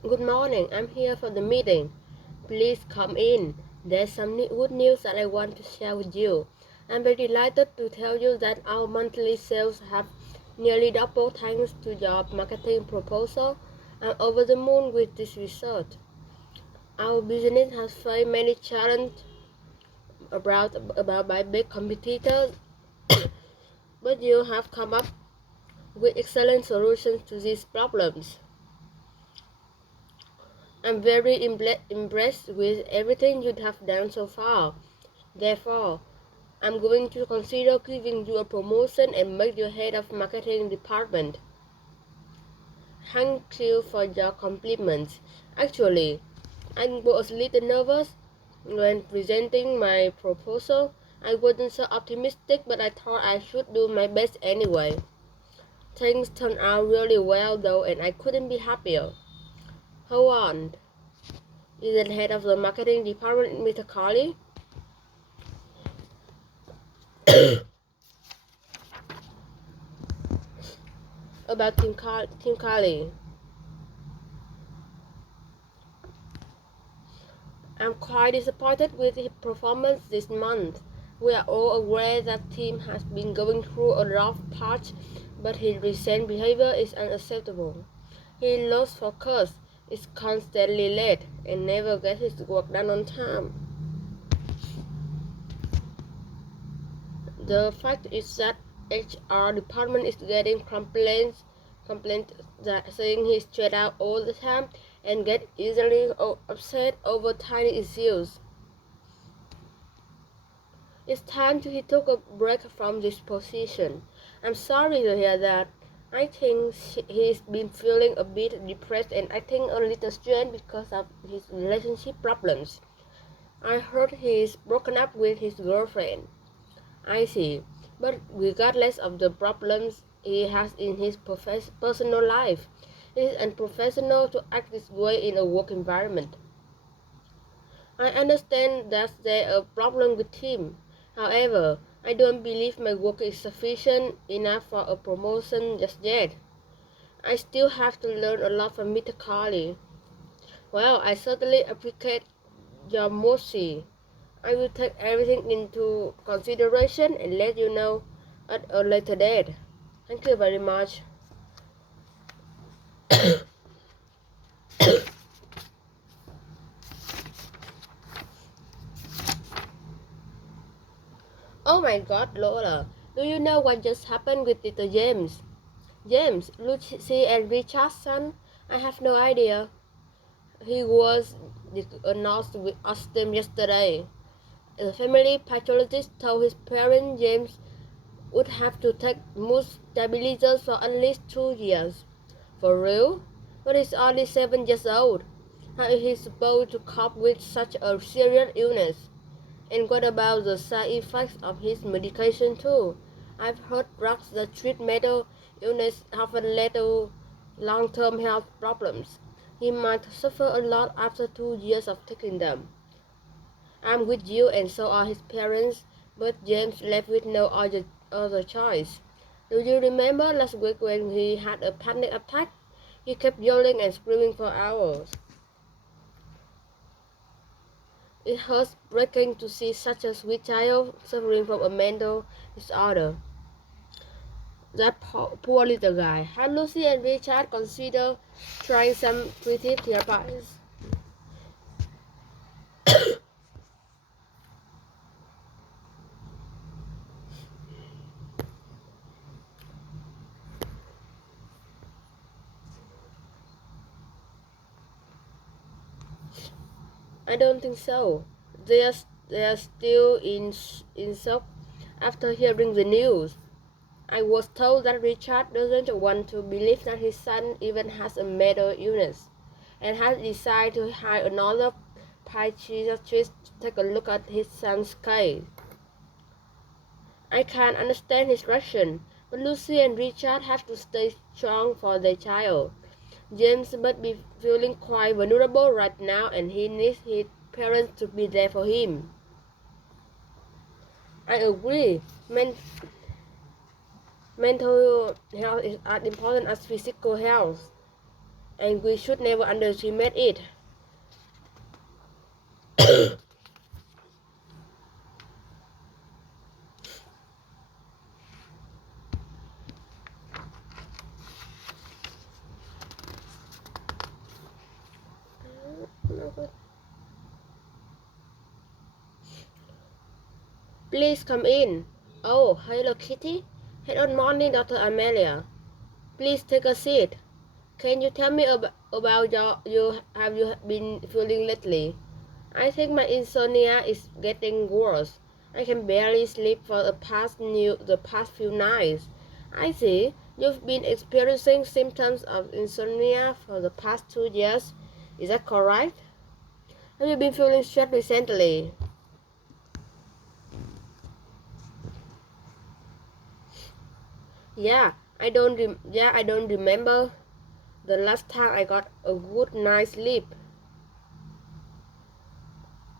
Good morning, I'm here for the meeting. Please come in. There's some good news that I want to share with you. I'm very delighted to tell you that our monthly sales have nearly doubled thanks to your marketing proposal. I'm over the moon with this result. Our business has faced many challenges about by big competitors, but you have come up with excellent solutions to these problems. I'm very impressed with everything you have done so far. Therefore, I'm going to consider giving you a promotion and make you head of marketing department. Thank you for your compliments. Actually, I was a little nervous when presenting my proposal. I wasn't so optimistic, but I thought I should do my best anyway. Things turned out really well though, and I couldn't be happier. Hold on. Is the head of the marketing department, Mr. Carly? About Tim Carly. I'm quite disappointed with his performance this month. We are all aware that Tim has been going through a rough patch, but his recent behavior is unacceptable. He lost focus, is constantly late, and never gets his work done on time. The fact is that HR department is getting complaints that saying he's straight out all the time and get easily upset over tiny issues. It's time he took a break from this position. I'm sorry to hear that. I think he's been feeling a bit depressed and I think a little strained because of his relationship problems. I heard he's broken up with his girlfriend. I see. But regardless of the problems he has in his personal life, it is unprofessional to act this way in a work environment. I understand that there's a problem with him. However, I don't believe my work is sufficient enough for a promotion just yet. I still have to learn a lot from Mr. Carly. Well, I certainly appreciate your mercy. I will take everything into consideration and let you know at a later date. Thank you very much. Oh my God, Lola, do you know what just happened with little James? James, Lucy and Richardson? I have no idea. He was diagnosed with autism yesterday. The family pathologist told his parents James would have to take mood stabilizers for at least 2 years. For real? But he's only 7 years old. How is he supposed to cope with such a serious illness? And what about the side effects of his medication too? I've heard drugs that treat mental illness often lead to long-term health problems. He might suffer a lot after 2 years of taking them. I'm with you and so are his parents, but James left with no other choice. Do you remember last week when he had a panic attack? He kept yelling and screaming for hours. It hurts breaking to see such a sweet child suffering from a mental disorder. That poor little guy. Had Lucy and Richard considered trying some creative therapies? I don't think so. They are still in shock after hearing the news. I was told that Richard doesn't want to believe that his son even has a mental illness, and has decided to hire another psychiatrist to take a look at his son's case. I can understand his reaction, but Lucy and Richard have to stay strong for their child. James must be feeling quite vulnerable right now and he needs his parents to be there for him. I agree. Mental health is as important as physical health. and we should never underestimate it. Please come in. Oh, hello Kitty. Good morning, Dr. Amelia. Please take a seat. Can you tell me about you have you been feeling lately? I think my insomnia is getting worse. I can barely sleep for the past few nights. I see you've been experiencing symptoms of insomnia for the past 2 years. Is that correct? Have you been feeling stressed recently? I don't remember the last time I got a good night's sleep.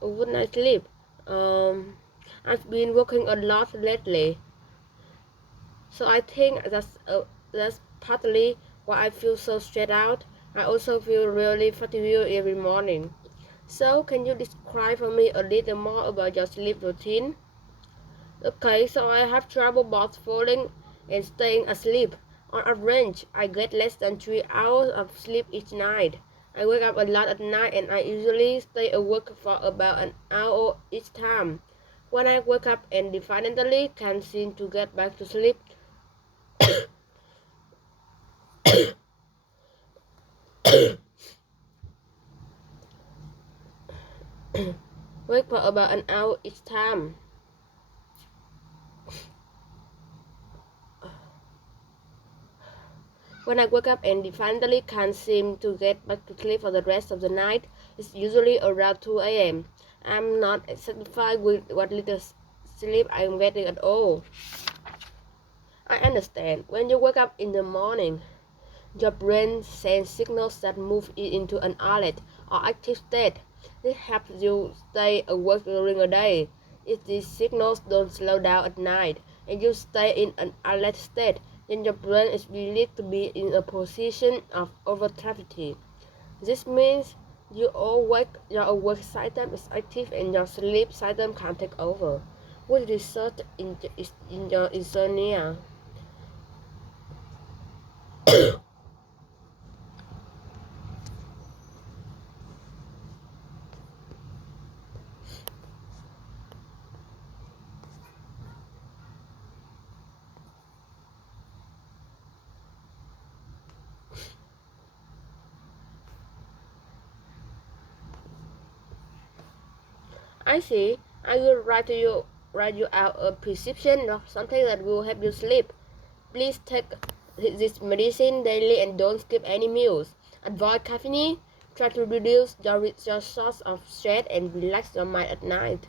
A good night's sleep. I've been working a lot lately, so I think that's partly why I feel so stressed out. I also feel really fatigued every morning. So, can you describe for me a little more about your sleep routine? Okay, so I have trouble both falling and staying asleep. On average, I get less than 3 hours of sleep each night. I wake up a lot at night and I usually stay awake for about an hour each time. When I wake up and definitely can't seem to get back to sleep, wake for about an hour each time. When I wake up and definitely can't seem to get back to sleep for the rest of the night, it's usually around 2 a.m. I'm not satisfied with what little sleep I'm getting at all. I understand. When you wake up in the morning, your brain sends signals that move it into an alert or active state. This helps you stay awake during the day. If these signals don't slow down at night and you stay in an alert state, then your brain is believed to be in a position of overactivity. This means your awake system is active and your sleep system can take over. What result in your insomnia? I see. I will write you out a prescription of something that will help you sleep. Please take this medicine daily and don't skip any meals. Avoid caffeine. Try to reduce your source of stress and relax your mind at night.